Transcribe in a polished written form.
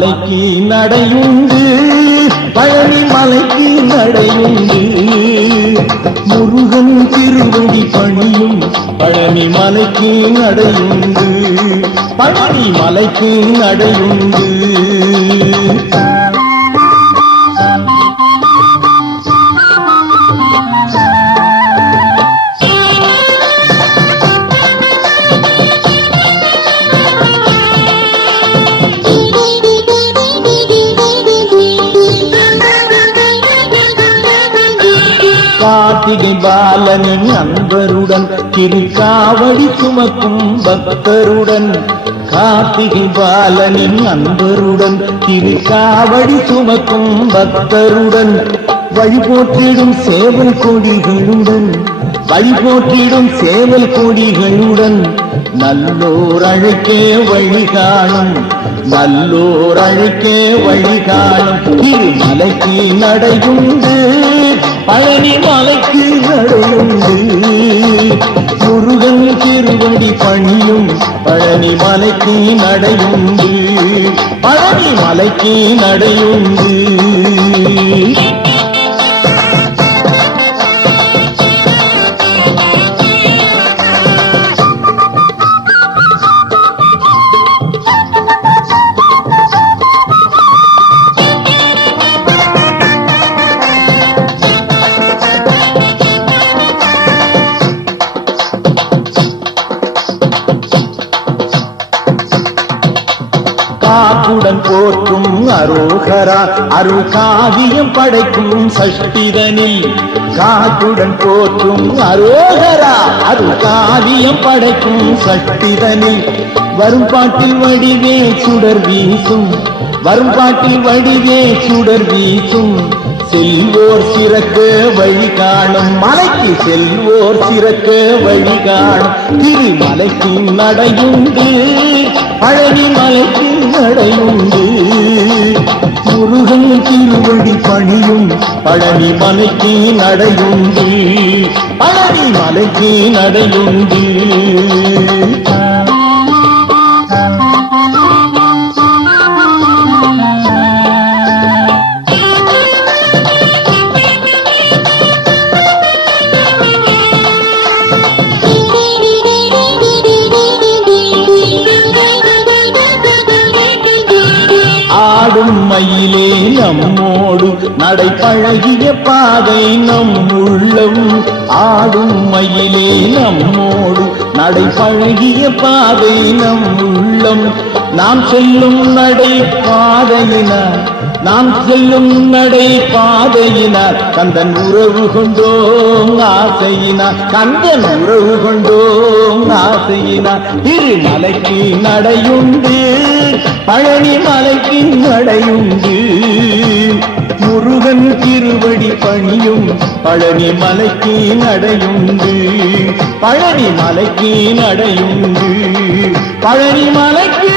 மலைக்கு நடையுண்டு, பழனி மலைக்கு நடையுண்டு. முருகன் திருவடி பணியும் பழனி மலைக்கு நடையுண்டு, பழனி மலைக்கு நடையுண்டு. கார்த்திகை பாலனின் நண்பருடன் திருக்காவடி சுமக்கும் பக்தருடன், கார்த்திகை பாலனின் நண்பருடன் திருக்காவடி சுமக்கும் பக்தருடன், வழிபோற்றிடும் சேவல் கொடிகளுடன், வழிபோற்றிடும் சேவல் கொடிகளுடன், நல்லோர் அழைக்கே வழிகாணும், நல்லோர் அழைக்கே வழிகாணும். திருமலைக்கு நடையுண்டு, பழனி மலைக்கு நடையுண்டு. முருகன் திருவடி பணியும் பழனி மலைக்கு நடையுண்டு, பழனி மலைக்கு நடையுண்டு. காப்புடன் போற்றும் அரோகரா, அருள் காவியம் படைக்கும் சஷ்டிதனில், காப்புடன் போற்றும் அரோகரா, அருள் காவியம் படைக்கும் சஷ்டிதனில், வரும் பாட்டில் வடிவே சுடர் வீசும், வரும் பாட்டில் வடிவே சுடர் வீசும். செல்வோர் சிறக்க வழி காணும், மலைக்கு செல்வோர் சிறக்க வழி காணும். திருமலைக்கு நடையுண்டு, பழனி மலைக்கு நடையுண்டு. முருகன் திருவடி பணியும் பழனி மலைக்கு நடையுண்டு, பழனி மலைக்கு நடையுண்டு. ஆடும் மயிலே நம்மோடு நடை பழகிய பாதை நம் உள்ளம், ஆடும் மயிலே நம்மோடு நடை பழகிய பாதை நம் உள்ளம். நாம் செல்லும் நடை பாதையினார், நாம் செல்லும் நடை பாதையினார், கந்தன் உறவு கொண்டோம் ஆசையினார், கந்தன் உறவு கொண்டோம் ஆசையினார். திருமலைக்கு நடையுண்டு, பழனி மலைக்கு நடையுண்டு. முருகன் திருவடி பணியும் பழனி மலைக்கு நடையுண்டு, பழனி மலைக்கு நடையுண்டு, பழனி மலைக்கு